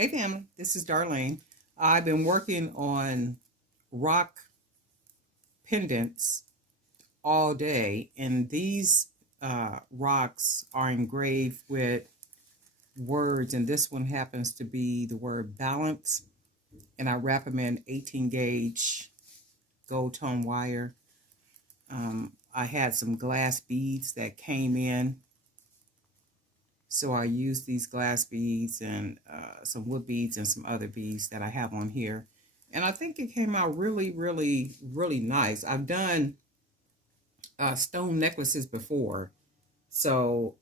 Hey family, this is Darlene. I've been working on rock pendants all day, and these rocks are engraved with words, and this one happens to be the word balance, and I wrap them in 18 gauge gold tone wire. I had some glass beads that came in, so I used these glass beads and some wood beads and some other beads that I have on here. And I think it came out really, really, really nice. I've done stone necklaces before, so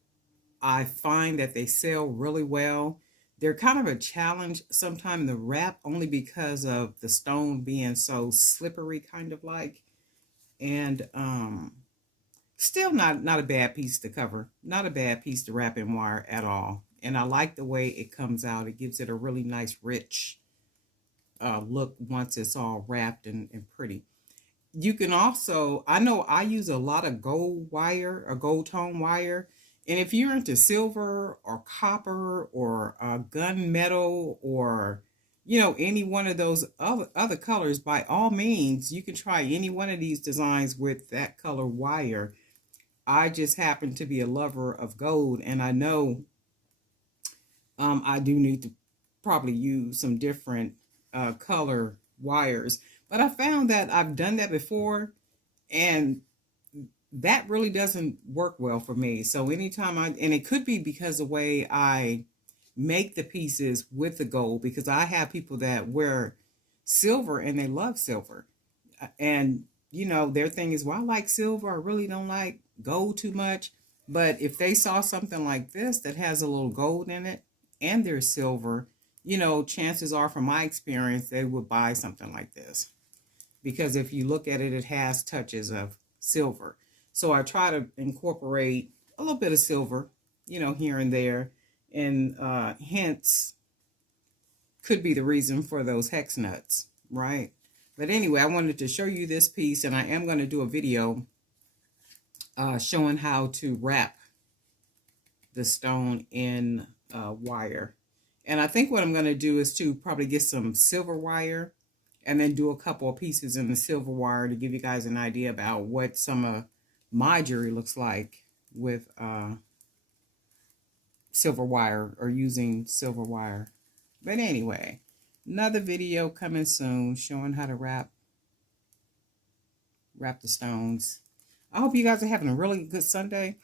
I find that they sell really well. They're kind of a challenge sometimes to wrap, only because of the stone being so slippery, kind of like. And still not a bad piece to cover, not a bad piece to wrap in wire at all. And I like the way it comes out. It gives it a really nice rich look once it's all wrapped and pretty. You can also, I know I use a lot of gold wire or gold tone wire, and if you're into silver or copper or gunmetal or any one of those other colors, by all means you can try any one of these designs with that color wire. I just happen to be a lover of gold, and I know I do need to probably use some different color wires, but I found that I've done that before, and that really doesn't work well for me. So anytime and it could be because the way I make the pieces with the gold, because I have people that wear silver and they love silver, and their thing is, well, I like silver, I really don't like gold too much. But if they saw something like this that has a little gold in it and there's silver, chances are, from my experience, they would buy something like this, because if you look at it, it has touches of silver. So I try to incorporate a little bit of silver, here and there, and hence could be the reason for those hex nuts, right? But anyway, I wanted to show you this piece, and I am going to do a video showing how to wrap the stone in wire. And I think what I'm going to do is to probably get some silver wire and then do a couple of pieces in the silver wire to give you guys an idea about what some of my jewelry looks like with silver wire, or using silver wire. But anyway, another video coming soon showing how to wrap the stones. I hope you guys are having a really good Sunday.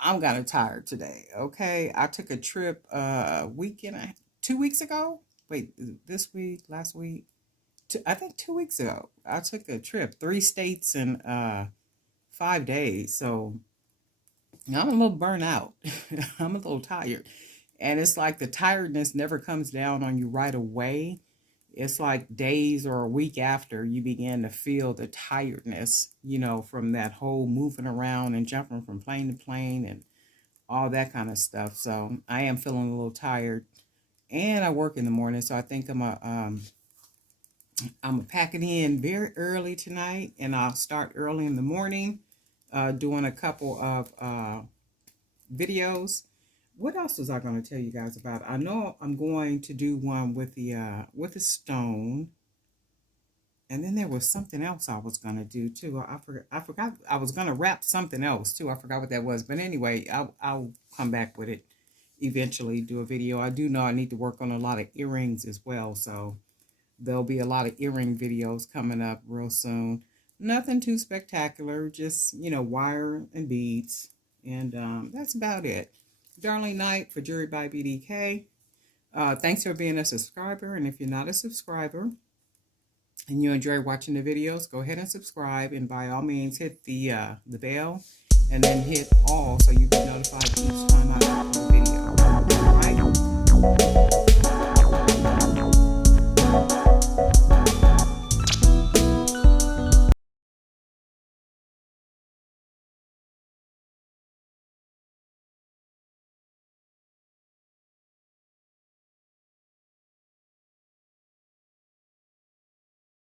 I'm kind of tired today, okay? I took a trip 2 weeks ago. Wait, this week, last week? I think 2 weeks ago. I took a trip, 3 states in 5 days. So I'm a little burnt out. I'm a little tired. And it's like the tiredness never comes down on you right away. It's like days or a week after you begin to feel the tiredness, from that whole moving around and jumping from plane to plane and all that kind of stuff. So I am feeling a little tired, and I work in the morning. So I think I'm packing in very early tonight, and I'll start early in the morning doing a couple of videos. What else was I going to tell you guys about? I know I'm going to do one with the stone, and then there was something else I was going to do too. I forgot I was going to wrap something else too. I forgot what that was, but anyway, I'll come back with it eventually. Do a video. I do know I need to work on a lot of earrings as well, so there'll be a lot of earring videos coming up real soon. Nothing too spectacular, just wire and beads, and that's about it. Darlene Knight for Jewelry by BDK. Thanks for being a subscriber, and if you're not a subscriber and you enjoy watching the videos, go ahead and subscribe, and by all means hit the bell and then hit all so you be notified each time I upload a video. All right?